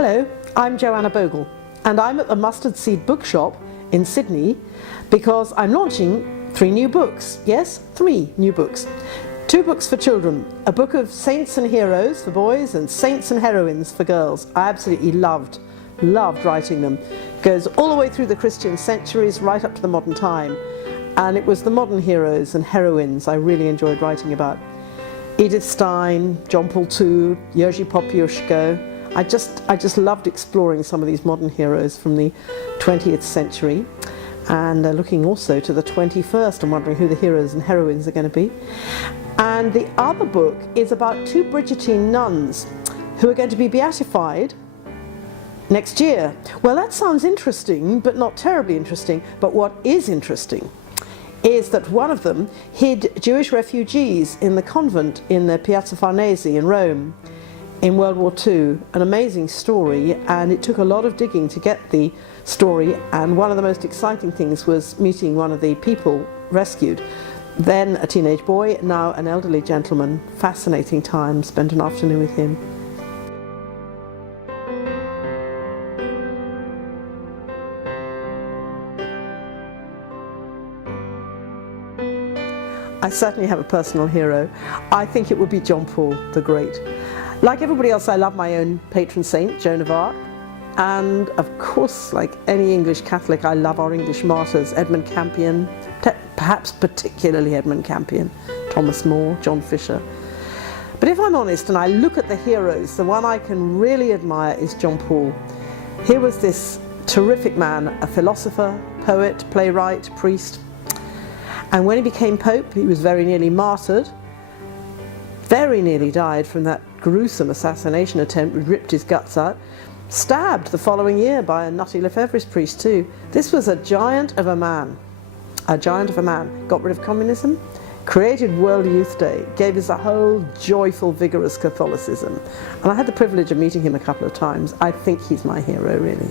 Hello, I'm Joanna Bogle and I'm at the Mustard Seed Bookshop in Sydney because I'm launching 3 new books. Yes, 3 new books. 2 books for children, a book of saints and heroes for boys and saints and heroines for girls. I absolutely loved writing them. Goes all the way through the Christian centuries right up to the modern time, and it was the modern heroes and heroines I really enjoyed writing about. Edith Stein, John Paul II, Jerzy Popiełuszko. I just loved exploring some of these modern heroes from the 20th century and looking also to the 21st and wondering who the heroes and heroines are going to be. And the other book is about 2 Bridgettine nuns who are going to be beatified next year. Well, that sounds interesting, but not terribly interesting. But what is interesting is that one of them hid Jewish refugees in the convent in the Piazza Farnese in Rome in World War II. An amazing story, and it took a lot of digging to get the story, and one of the most exciting things was meeting one of the people rescued. Then a teenage boy, now an elderly gentleman. Fascinating time, spent an afternoon with him. I certainly have a personal hero. I think it would be John Paul the Great. Like everybody else, I love my own patron saint, Joan of Arc. And of course, like any English Catholic, I love our English martyrs, Edmund Campion, perhaps particularly Edmund Campion, Thomas More, John Fisher. But if I'm honest and I look at the heroes, the one I can really admire is John Paul. Here was this terrific man, a philosopher, poet, playwright, priest. And when he became Pope, he was very nearly martyred, very nearly died from that gruesome assassination attempt which ripped his guts out, stabbed the following year by a nutty Lefebvre's priest too. This was a giant of a man, got rid of communism, created World Youth Day, gave us a whole joyful, vigorous Catholicism. And I had the privilege of meeting him a couple of times. I think he's my hero, really.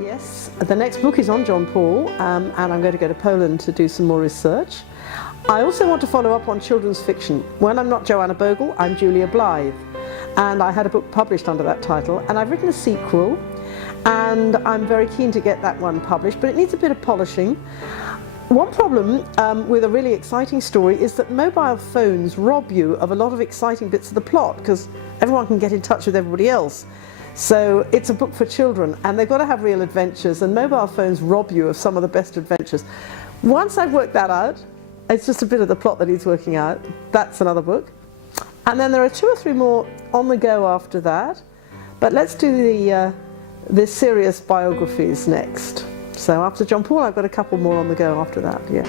Yes, the next book is on John Paul, and I'm going to go to Poland to do some more research. I also want to follow up on children's fiction. When I'm not Joanna Bogle, I'm Julia Blythe, and I had a book published under that title, and I've written a sequel, and I'm very keen to get that one published, but it needs a bit of polishing. One problem with a really exciting story is that mobile phones rob you of a lot of exciting bits of the plot, because everyone can get in touch with everybody else. So it's a book for children, and they've got to have real adventures, and mobile phones rob you of some of the best adventures. Once I've worked that out, it's just a bit of the plot that he's working out. That's another book. And then there are 2 or 3 more on the go after that. But let's do the serious biographies next. So after John Paul, I've got a couple more on the go after that, yeah.